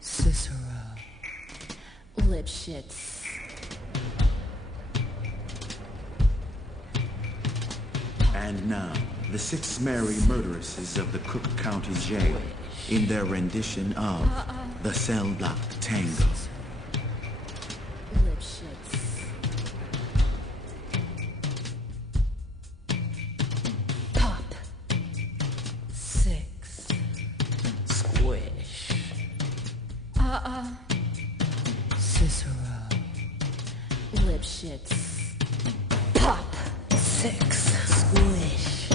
Cicero. Lipschitz. And now, the 6 merry murderesses of the Cook County Jail in their rendition of the Cell Block Tango. Lipschitz. Pop. 6. Squish. Cicero. Lipschitz. Pop. 6. Squish.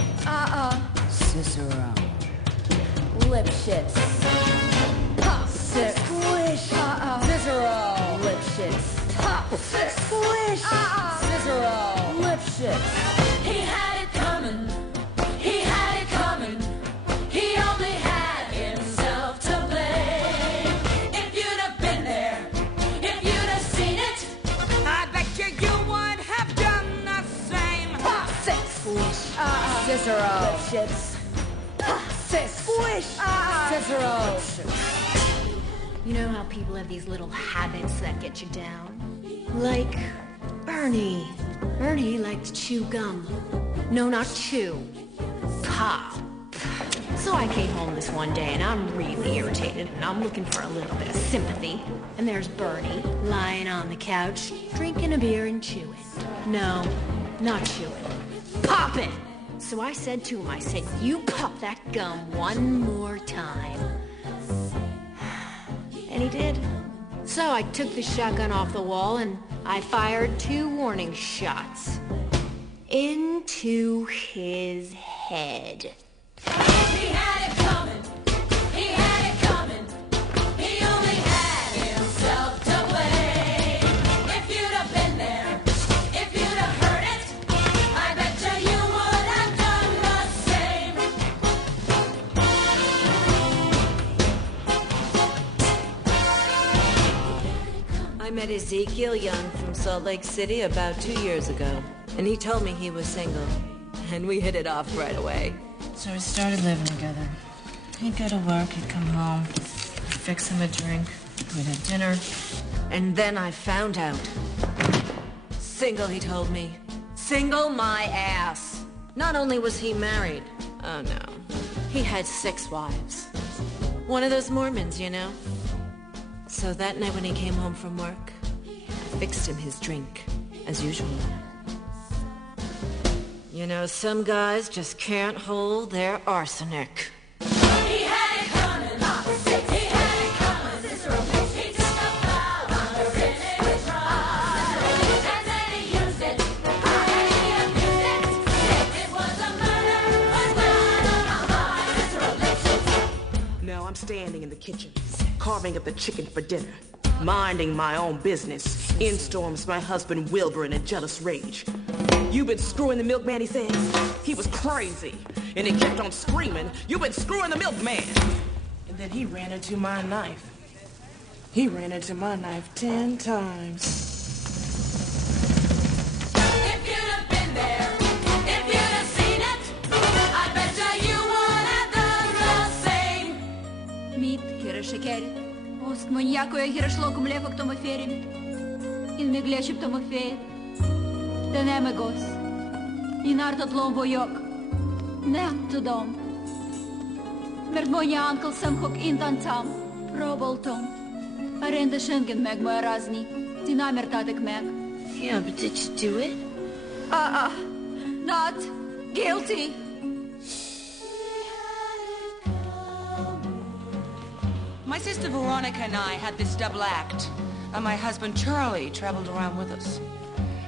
Cicero. Lipschitz. Pop. 6. Squish. Cicero. Lipschitz. Pop. 6. Squish. Cicero. Lipschitz. He had it coming. He had it coming. He only had himself to blame. If you'd have been there, if you'd have seen it, I bet you would have done the same. Pop. 6. Squish. Cicero. Lipschitz. Pop. 6. Squish. Cicero. You know how people have these little habits that get you down? Like Bernie. Bernie liked to chew gum. No, not chew. Pop. So I came home this one day and I'm really irritated and I'm looking for a little bit of sympathy. And there's Bernie lying on the couch, drinking a beer and chewing. No, not chewing. Popping! So I said to him, I said, you pop that gum one more time. And he did. So I took the shotgun off the wall and I fired 2 warning shots. Into his head. He had it coming. He had it coming. He only had himself to blame. If you'd have been there, if you'd have heard it, I bet you would have done the same. I met Ezekiel Young from Salt Lake City about 2 years ago, and he told me he was single, and we hit it off right away. So we started living together. He'd go to work, he'd come home, I'd fix him a drink, we'd have dinner. And then I found out. Single, he told me. Single my ass. Not only was he married, oh no, he had 6 wives. One of those Mormons, you know? So that night when he came home from work, I fixed him his drink, as usual. You know, some guys just can't hold their arsenic. He had it coming. He had it coming. Cicero, he took a bow under Renee trial. And then he used it. And he abused it. It was a murder, but not by Cicero Lipschitz. Now I'm standing in the kitchen, carving up the chicken for dinner, minding my own business. In storms my husband Wilbur in a jealous rage. "You've been screwing the milkman," he says. He was crazy, and he kept on screaming, "You've been screwing the milkman!" And then he ran into my knife. He ran into my knife 10 times. If you'd have been there, if you'd have seen it, I bet you would have done the same. Мід, хіре шекері, ост моньякою хіре шлоком лепок тому ферімі. Ін ми глечіп тому феє. Денеме гос. Ін арто тлом бойок. Нем тудом. Мерд моя анкл сам хок ин танцам. Проболтом. Аренда шенген мег моя разни. Динамер татек мег. Yeah, but did you do it? Not guilty. My sister Veronica and I had this double act, and my husband Charlie traveled around with us.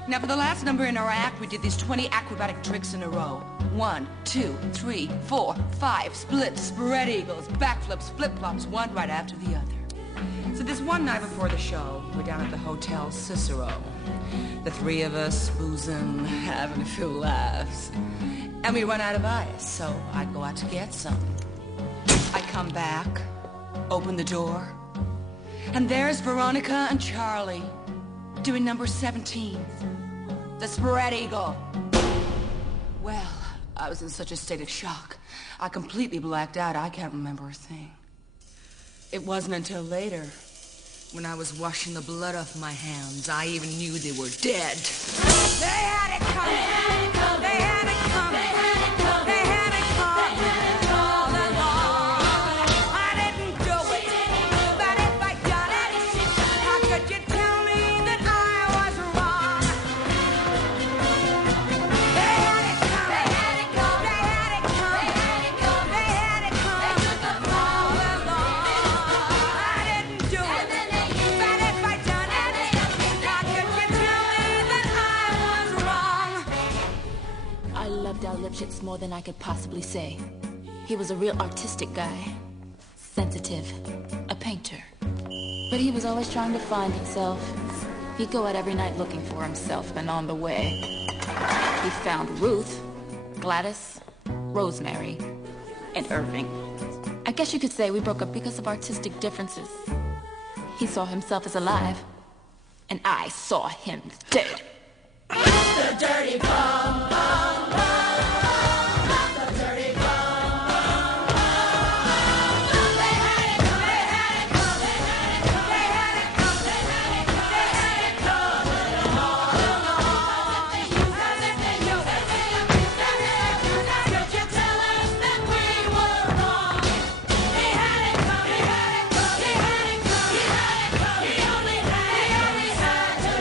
Now, for the last number in our act, we did these 20 acrobatic tricks in a row. 1, 2, 3, 4, 5, splits, spread eagles, backflips, flip-flops, one right after the other. So this one night before the show, we're down at the Hotel Cicero. The 3 of us boozing, having a few laughs. And we run out of ice, so I go out to get some. I come back, open the door, and there's Veronica and Charlie doing number 17, the spread eagle. Well, I was in such a state of shock. I completely blacked out. I can't remember a thing. It wasn't until later, when I was washing the blood off my hands, I even knew they were dead. They had it coming. They had it coming. They had it coming. They had it coming. They had it coming all along. I didn't do it, but if I'd done it, how could you tell me that I was wrong? They had it coming. They had it coming. They had it coming. They had it coming. They took the all along. I didn't do it, but if I'd done it, how could you tell me that I was wrong? I loved Al Lipschitz more than I could possibly say. He was a real artistic guy. Sensitive. A painter. But he was always trying to find himself. He'd go out every night looking for himself, and on the way, he found Ruth, Gladys, Rosemary, and Irving. I guess you could say we broke up because of artistic differences. He saw himself as alive, and I saw him dead. The dirty bum, bum, bum. The dirty bum, bum, bum. They had it coming. They had it coming. They had it coming. They had it coming. They had it coming all along. As if they knew it. Could you tell us that we were wrong? He had it coming. He had it coming. He had it coming. He had it coming. He only had to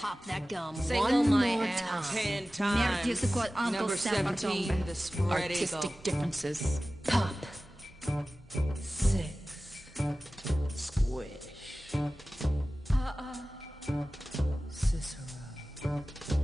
Pop that gum Single one my more ass. time. 10 times. Мерзкий язык Uncle Number Sam 17, the spread eagle. Artistic differences. Pop. 6. Squish. Cicero.